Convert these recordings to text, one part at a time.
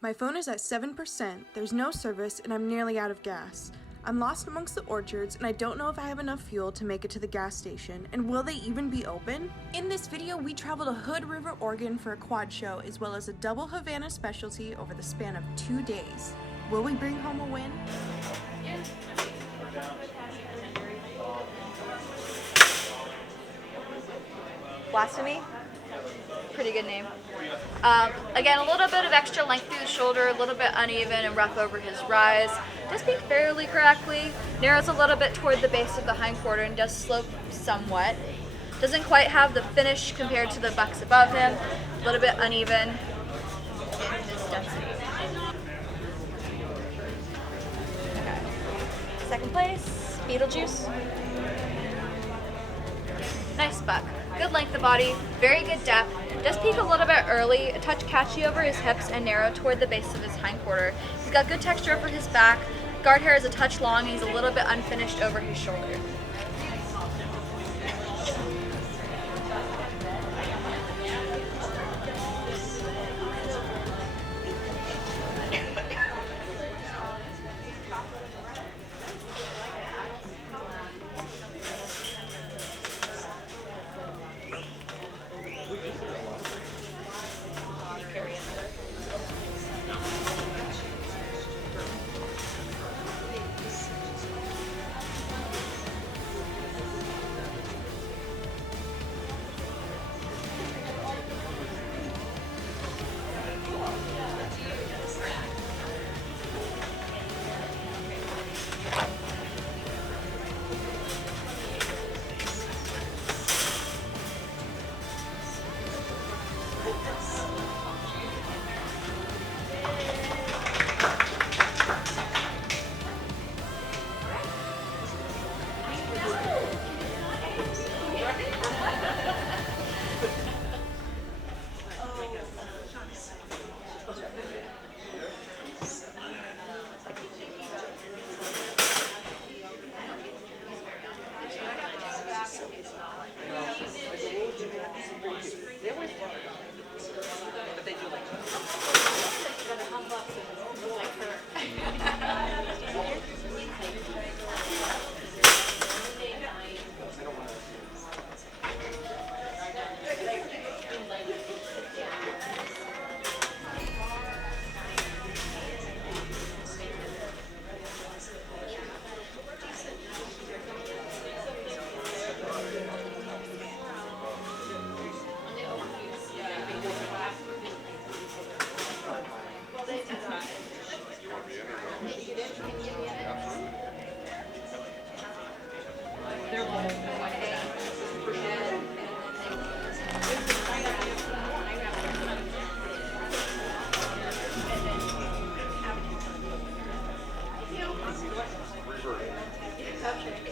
My phone is at 7%, there's no service, and I'm nearly out of gas. I'm lost amongst the orchards, and I don't know if I have enough fuel to make it to the gas station, and will they even be open? In this video, we travel to Hood River, Oregon for a quad show, as well as a double Havana Specialty over the span of 2 days. Will we bring home a win? Blasphemy? Pretty good name. Again, a little bit of extra length through the shoulder, a little bit uneven and rough over his rise. Does peak fairly correctly, narrows a little bit toward the base of the hindquarter and does slope somewhat. Doesn't quite have the finish compared to the bucks above him, a little bit uneven in his density. Okay. Second place, Beetlejuice. Nice buck. Good length of body, very good depth. Does peak a little bit early, a touch catchy over his hips and narrow toward the base of his hindquarter. He's got good texture over his back. Guard hair is a touch long and he's a little bit unfinished over his shoulder.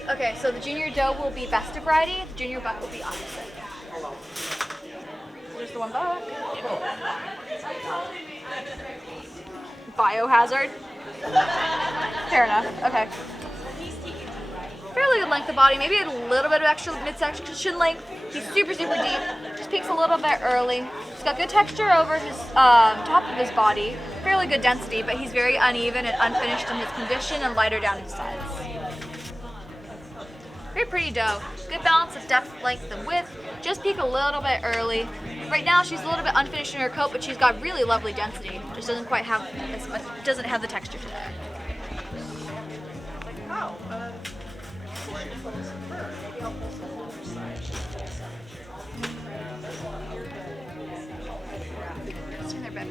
Okay, so the junior doe will be best of variety, the junior buck will be opposite. There's the one buck. Biohazard. Fair enough, okay. Fairly good length of body, maybe a little bit of extra midsection length. He's super deep, just peaks a little bit early. He's got good texture over his top of his body, fairly good density, but he's very uneven and unfinished in his condition and lighter down his sides. Very pretty doe. Good balance of depth, length, and width. Just peak a little bit early. Right now she's a little bit unfinished in her coat, but she's got really lovely density. Just doesn't quite have as much, doesn't have the texture to that. Let's turn their back.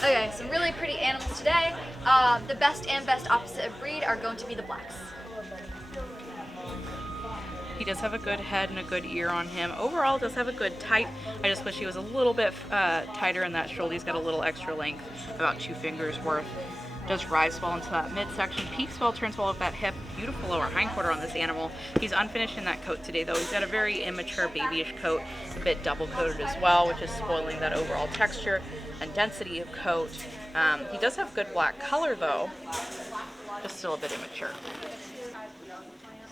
Okay, some really pretty animals today. The best and best opposite of breed are going to be the blacks. He does have a good head and a good ear on him. Overall, does have a good type. I just wish he was a little bit tighter in that shoulder. He's got a little extra length, about 2 fingers worth. Does rise well into that midsection, peaks well, turns well with that hip. beautiful lower hindquarter on this animal. He's unfinished in that coat today though. He's got a very immature babyish coat, a bit double coated as well, which is spoiling that overall texture and density of coat. He does have good black color though, just still a bit immature.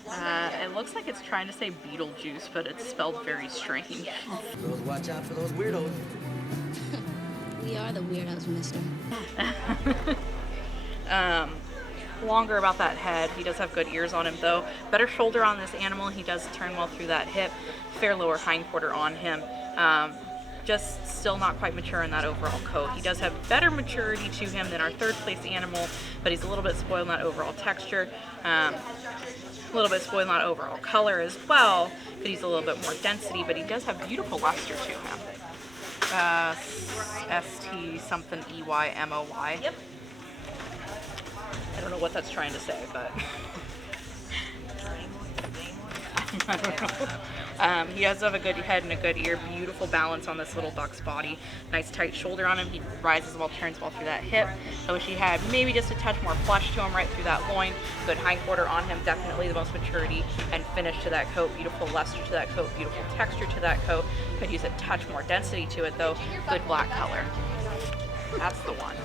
It looks like it's trying to say Beetlejuice, but it's spelled very strange. Girls, watch out for those weirdos. We are the weirdos, mister. Longer about that head. He does have good ears on him though. Better shoulder on this animal. He does turn well through that hip. Fair lower hindquarter on him. Just still not quite mature in that overall coat. He does have better maturity to him than our third place animal, but he's a little bit spoiled in that overall texture. A little bit spoiled in that overall color as well, but he's a little bit more density, but he does have beautiful luster to him. ST something EYMOY. Yep. I don't know what that's trying to say, but I don't know. He does have a good head and a good ear. Beautiful balance on this little duck's body. Nice tight shoulder on him. He rises well, turns well through that hip. I wish he had maybe just a touch more flesh to him right through that loin. Good hindquarter on him. Definitely the most maturity and finish to that coat. Beautiful luster to that coat. Beautiful texture to that coat. Could use a touch more density to it though. Good black color. That's the one.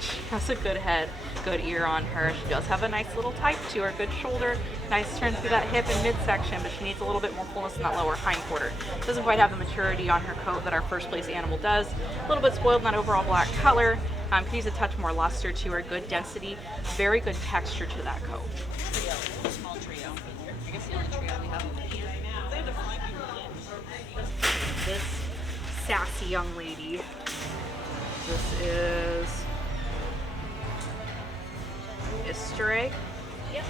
She has a good head, good ear on her. She does have a nice little type to her, good shoulder, nice turn through that hip and midsection, but she needs a little bit more fullness in that lower hindquarter. Doesn't quite have the maturity on her coat that our first place animal does. A little bit spoiled in that overall black color. Could use a touch more luster to her, good density, very good texture to that coat. Small trio. I guess the only trio we have. This sassy young lady. This is Easter egg. Yep.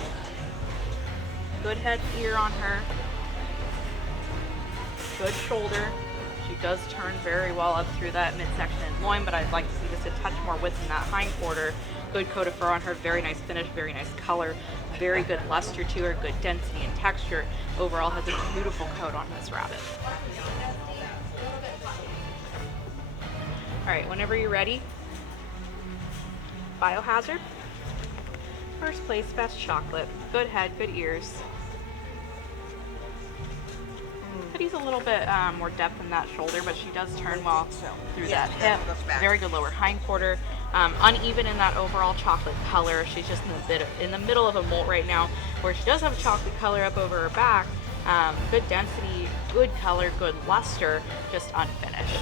Good head, ear on her. Good shoulder. She does turn very well up through that midsection and loin, but I'd like to see just a touch more width in that hindquarter. Good coat of fur on her, very nice finish, very nice color, very good luster to her, good density and texture. Overall has a beautiful coat on this rabbit. All right, whenever you're ready. Biohazard. First place, best chocolate. Good head, good ears. Could use a little bit more depth in that shoulder, but she does turn well through that hip. Very good lower hindquarter. Uneven in that overall chocolate color. She's just in the middle of a molt right now, where she does have chocolate color up over her back. Good density, good color, good luster, just unfinished.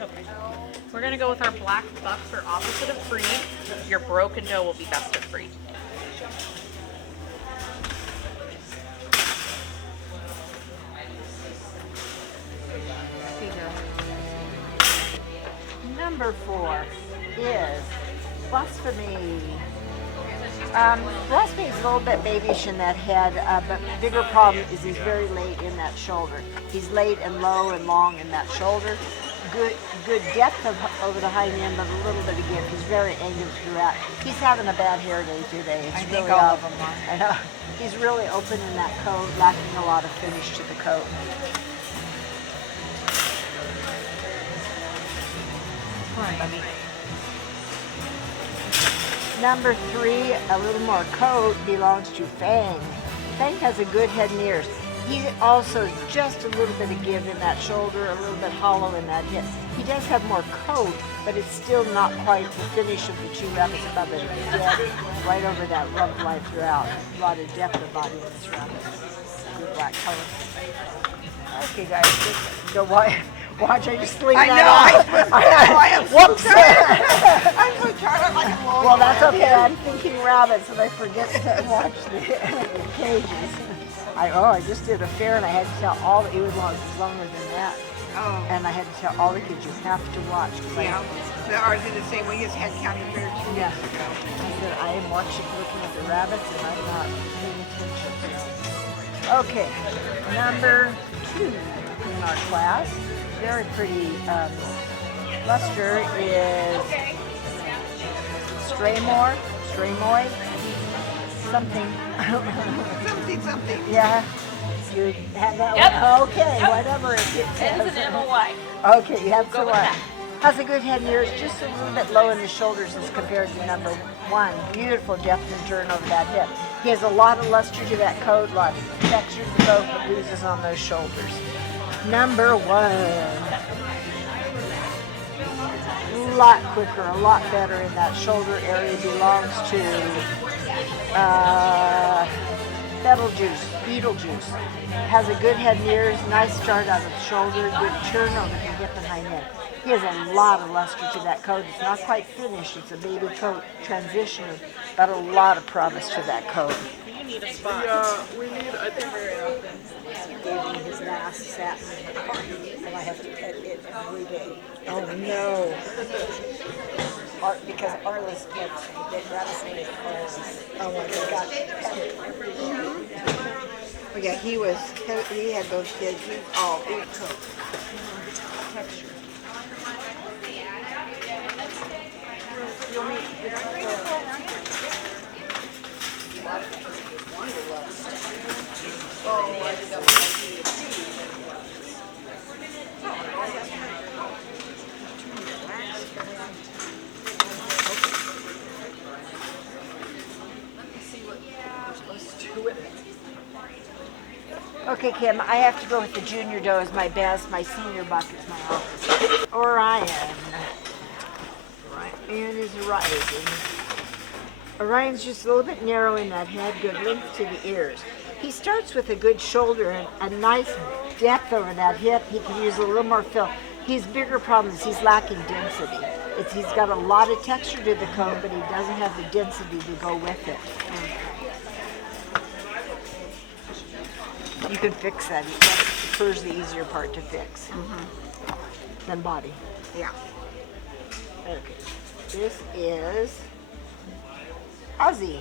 Okay, we're gonna go with our black buck for opposite of breed. Your broken doe will be best of breed. Number 4 is Blasphemy. Blasphemy is a little bit babyish in that head, but the bigger problem is he's very late in that shoulder. He's late and low and long in that shoulder. Good depth over the hind end, but a little bit of give. He's very angular throughout. He's having a bad hair day today. It's I really think all of them are. I know. He's really open in that coat, lacking a lot of finish to the coat. Number 3, a little more coat, belongs to Fang. Fang has a good head and ears. He also has just a little bit of give in that shoulder, a little bit hollow in that hip. He does have more coat, but it's still not quite the finish of the 2 rabbits above it. It's dead right over that rubbed line throughout. A lot of depth of body in this rabbit. Good black color. Okay, guys, just go watch. I just leave that off. Whoops. I'm so tired. I'm like a lawyer. Well, that's okay. I'm thinking rabbits, and I forget to watch the cages. I just did a fair, and I had to tell all the, it was longer than that. Oh. And I had to tell all the kids, you have to watch. Yeah. Ours did the same. We just had county fair 2 Yeah. weeks ago. I said, I am watching, looking at the rabbits, and I'm not paying attention. Okay, number 2 in our class, very pretty luster is Stramoy, something. Something. Yeah, you have that Yep. one? Okay, whatever it Ends says. in MOY. Okay, you have Go some with one. that. Has a good head and ears, just a little bit low in the shoulders as compared to number 1. Beautiful depth and turn over that hip. He has a lot of luster to that coat, a lot of texture to the coat, but loses on those shoulders. Number 1. A lot quicker, a lot better in that shoulder area. Belongs to Beetlejuice. Has a good head and ears, nice start out of the shoulder, good turn over the hip and hind end. He has a lot of luster to that coat. It's not quite finished. It's a baby coat transitioning, but a lot of promise to that coat. You need a spot. We need, I think, Gave him his last satin, and I have to pet it every day. Oh no! Because Arla's pets, they rattlesnake calls. Oh my God! Oh yeah, he had those kids. He's all big coat. Texture. Okay, Kim, I have to go with the junior doe as my best. My senior buck is my office. Orion. Orion is rising. Orion's just a little bit narrow in that head, good length to the ears. He starts with a good shoulder and a nice depth over that hip. He can use a little more fill. His bigger problem is he's lacking density. He's got a lot of texture to the coat, but he doesn't have the density to go with it. You can fix that. Fur's the easier part to fix than body. Yeah. Okay. This is Ozzy.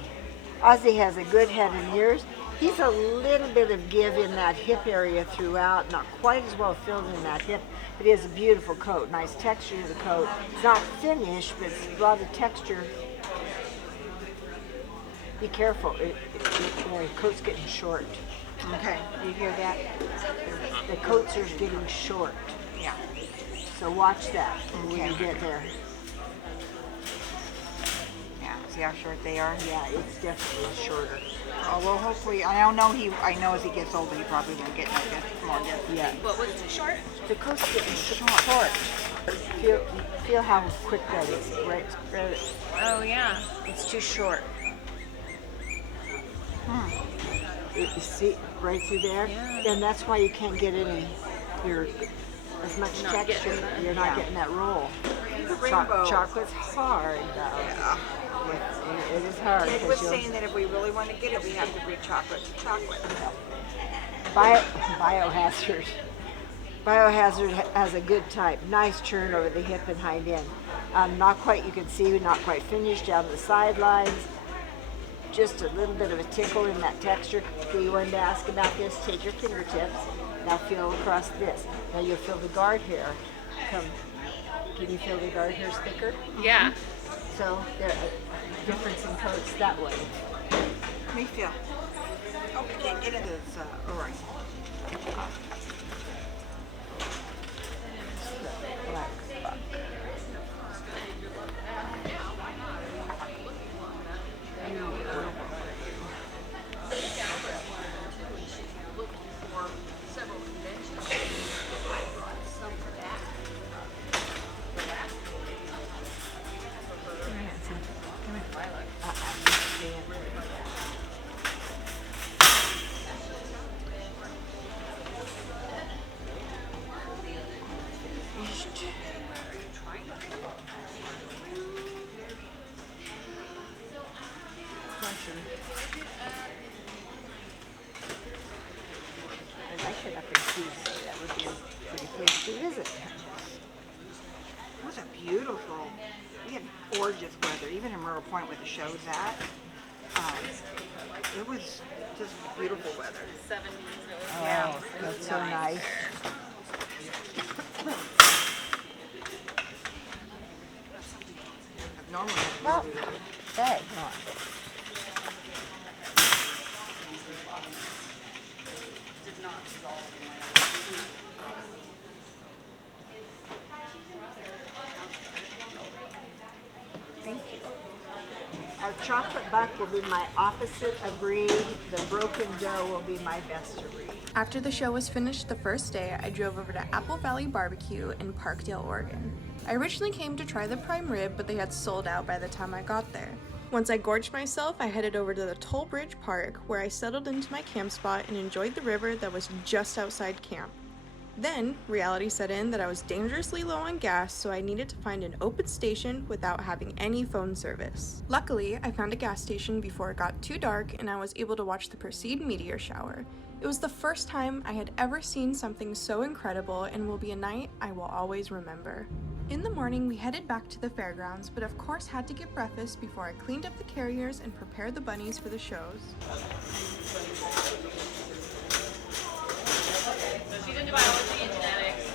Ozzy has a good head and ears. He's a little bit of give in that hip area throughout, not quite as well filled in that hip, but he has a beautiful coat, nice texture to the coat. It's not finished, but it's a lot of texture. Be careful, the coat's getting short. Okay. You hear that? The coats are getting short, Yeah. so watch that when you get there. Yeah. See how short they are? Yeah, it's definitely shorter. Oh well, hopefully. I don't know. I know as he gets older, he probably will get more density. Yeah. What was too short? The coat's getting short. Feel how quick that is. Right. Oh yeah. It's too short. You see right through there? Yeah. Then that's why you can't get as much Not texture. getting that. You're not getting that roll. Rainbow. Chocolate's hard though. Yeah. It is hard. It 'cause was you'll- saying that if we really want to get it, we have to breed chocolate to chocolate. Biohazard. Biohazard has a good type. Nice turn over the hip and hind end. Not quite, you can see, not quite finished down the sidelines. Just a little bit of a tickle in that texture. So you wanted to ask about this, take your fingertips. Now feel across this. Now you'll feel the guard hair come. Can you feel the guard hairs thicker? Yeah. So there's a difference in coats that way. Let me feel. Oh, I can't get into this. All right. Black buck. I'd like it up in Tuesday. That would be a pretty place to visit. Those are beautiful. We had gorgeous weather, even in Myrtle Point where the show's at. It was just beautiful weather. Oh, that's so nice. Normally, Well, hey, come on. Our chocolate buck will be my opposite of Reed. The broken dough will be my best of Reed. After the show was finished the first day, I drove over to Apple Valley Barbecue in Parkdale, Oregon. I originally came to try the prime rib, but they had sold out by the time I got there. Once I gorged myself, I headed over to the Toll Bridge Park, where I settled into my camp spot and enjoyed the river that was just outside camp. Then, reality set in that I was dangerously low on gas, so I needed to find an open station without having any phone service. Luckily, I found a gas station before it got too dark, and I was able to watch the Perseid meteor shower. It was the first time I had ever seen something so incredible, and will be a night I will always remember. In the morning, we headed back to the fairgrounds, but of course had to get breakfast before I cleaned up the carriers and prepared the bunnies for the shows. She's into biology and genetics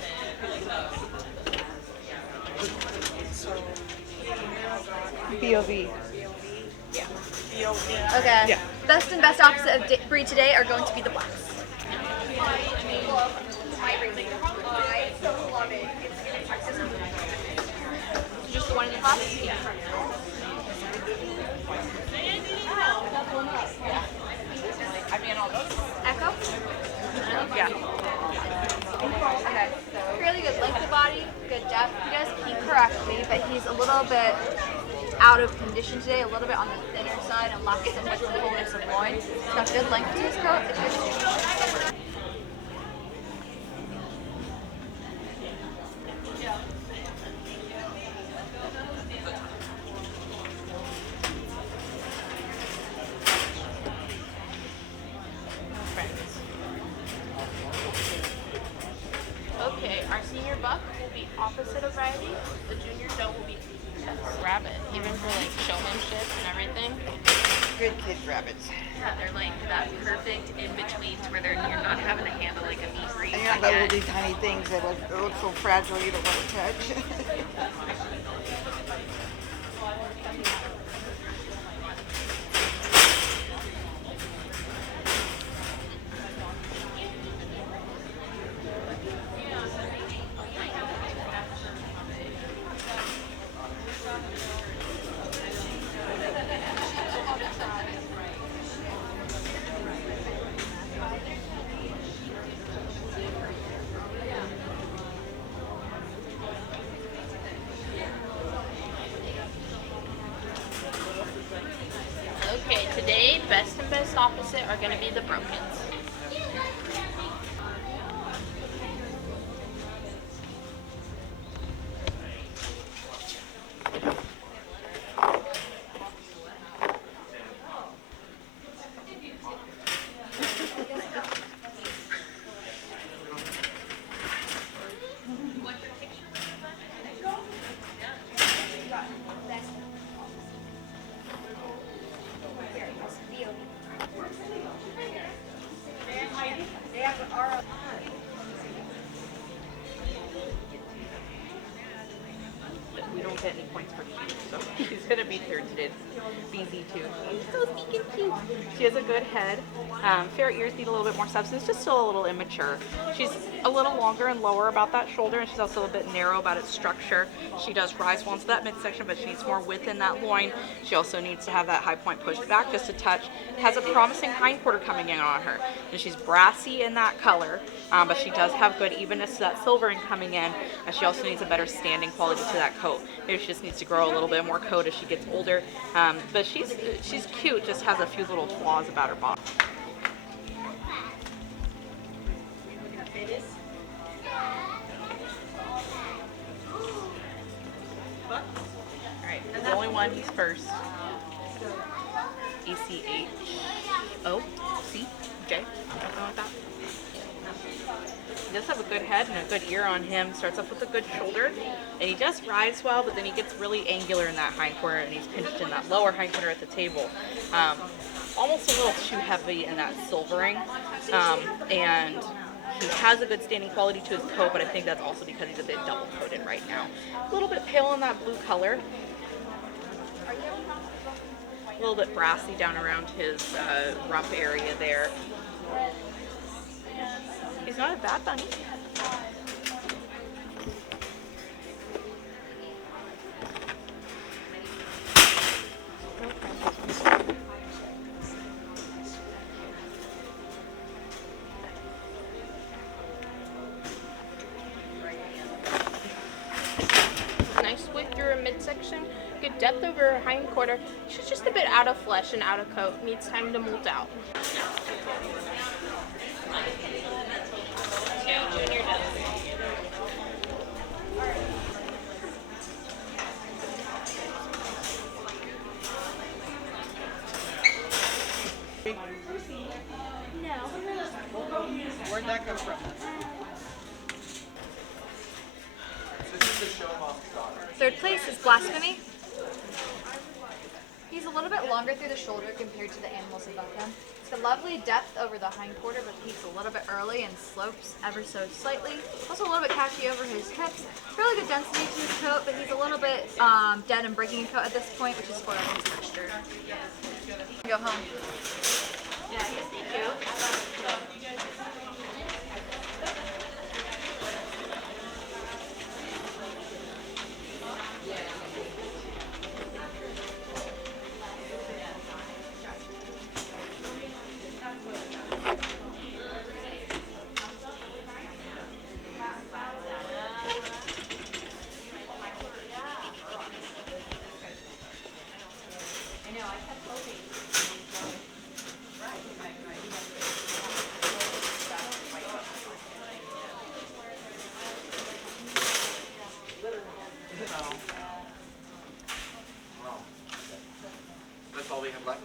and BOV. Okay. Yeah. Best and best opposite of breed today are going to be the blacks. Just the one in the class? Yeah. Echo? Yeah. Okay. Fairly good length of body, good depth. He does peak correctly, but he's a little bit out of condition today, a little bit on the thinner side and lacks so much fullness of loin. He's got good length to his coat. Okay, our senior buck will be opposite of Riley. The junior doe will be rabbit, even for like showmanship and everything. good kid rabbits. Yeah, they're like that perfect in between to where you're not having to handle like a meat breed. And you know, the little tiny things that look so fragile you don't want to touch. Okay, today best and best opposite are going to be the Brokens. We don't get any points for cute, so she's gonna be third today. BZ too. She's so sneaky cute. She has a good head. Fair ears need a little bit more substance, just still a little immature. She's a little longer and lower about that shoulder, and she's also a bit narrow about its structure. She does rise well into that midsection, but she needs more width in that loin. She also needs to have that high point pushed back just a touch. Has a promising hindquarter coming in on her, and she's brassy in that color, but she does have good evenness to that silvering coming in, and she also needs a better standing quality to that coat. Maybe she just needs to grow a little bit more coat as she gets older, but she's cute, just has a few little flaws about her body. Alright, there's only one, he's first. ECHOCJ, something like that. He does have a good head and a good ear on him. Starts off with a good shoulder, and he does rise well, but then he gets really angular in that hind quarter, and he's pinched in that lower hind quarter at the table. Almost a little too heavy in that silvering, and he has a good standing quality to his coat, but I think that's also because he's a bit double coated right now. A little bit pale in that blue color. A little bit brassy down around his rump area there. He's not a bad bunny. Nice width through her midsection, good depth over her hind quarter. She's just a bit out of flesh and out of coat. Needs time to molt out. Where'd that come from? Third place is Blasphemy. He's a little bit longer through the shoulder compared to the animals above him. It's got lovely depth over the hind quarter, but peaks a little bit early and slopes ever so slightly. Also a little bit catchy over his hips. Really good density to his coat, but he's a little bit dead and breaking in coat at this point, which is spoiling his texture. Go home. Yeah, thank you. That's all we have left.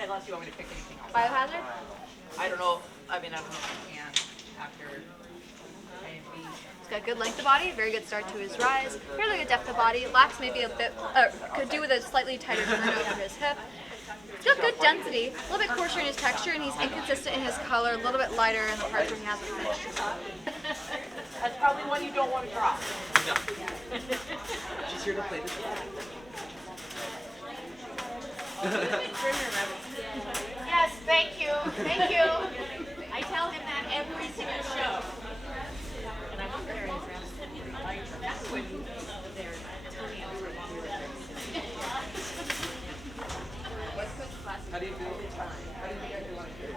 Unless you want me to pick anything else. Biohazard? I don't know. I don't know if I can after He's got good length of body, very good start to his rise, fairly good depth of body, lacks maybe a bit, could do with a slightly tighter turn over his hip. He's got good density, a little bit coarser in his texture, and he's inconsistent in his color, a little bit lighter in the parts where he hasn't finished. That's probably one you don't want to drop. No. She's here to play this game. Yes, thank you. Thank you. I tell him that every single show. How do you feel? How do you think I feel like it?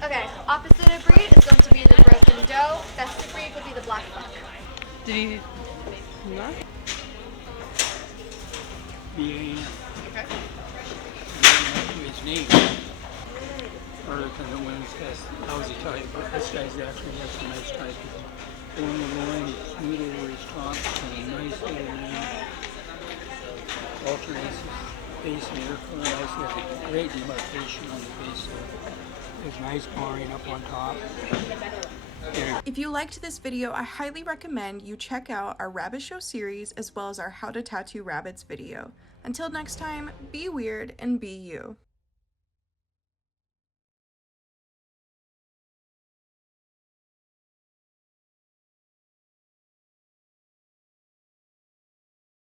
Okay, opposite of breed is going to be the broken doe. Best breed would be the black buck. Did he? No? Yeah. Okay. His name. depends on when this guy's lousy type, but this guy's actually has some nice type. He's on the line, he's smooth over his top, and a nice little man. Alternates his base and air curl. Also has a great demarcation on the base. So there's nice barring up on top. If you liked this video, I highly recommend you check out our Rabbit Show series as well as our How to Tattoo Rabbits video. Until next time, be weird and be you.